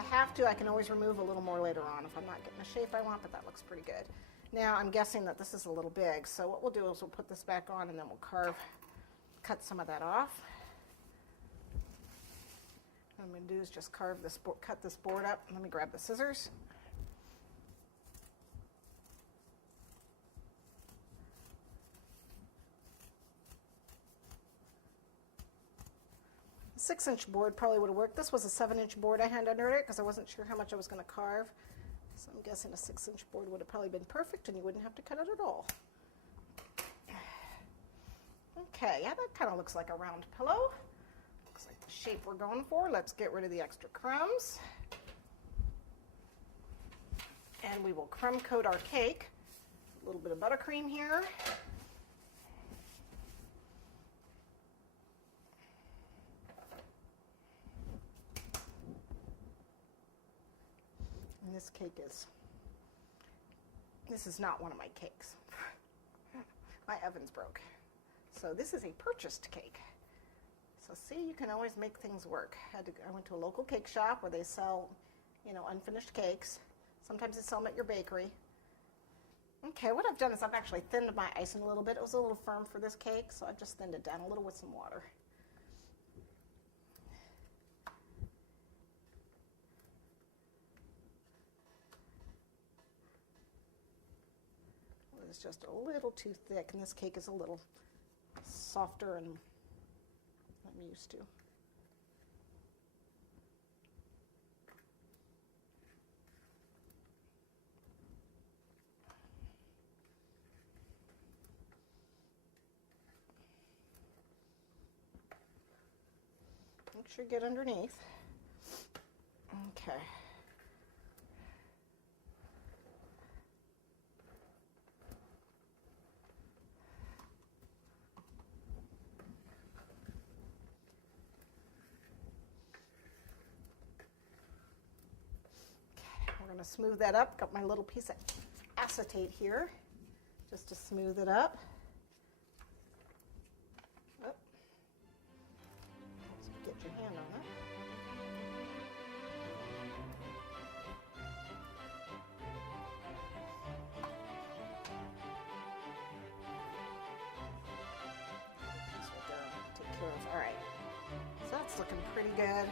I have to, I can always remove a little more later on if I'm not getting the shape I want, but that looks pretty good. Now I'm guessing that this is a little big, so what we'll do is we'll put this back on and then we'll cut some of that off. What I'm going to do is just cut this board up. Let me grab the scissors. A 6-inch board probably would have worked. This was a 7-inch board I had under it because I wasn't sure how much I was going to carve. So I'm guessing a 6-inch board would have probably been perfect and you wouldn't have to cut it at all. Okay, yeah, that kind of looks like a round pillow. Looks like the shape we're going for. Let's get rid of the extra crumbs. And we will crumb coat our cake. A little bit of buttercream here. And this is not one of my cakes. My oven's broke. So this is a purchased cake. So see, you can always make things work. I went to a local cake shop where they sell, unfinished cakes. Sometimes they sell them at your bakery. Okay, what I've done is I've actually thinned my icing a little bit. It was a little firm for this cake, so I've just thinned it down a little with some water. It's just a little too thick, and this cake is a little softer than I'm used to. Make sure you get underneath. Okay. We're going to smooth that up. Got my little piece of acetate here just to smooth it up. Oh. Let's get your hand on it. That's what they'll take care of. All right. So that's looking pretty good.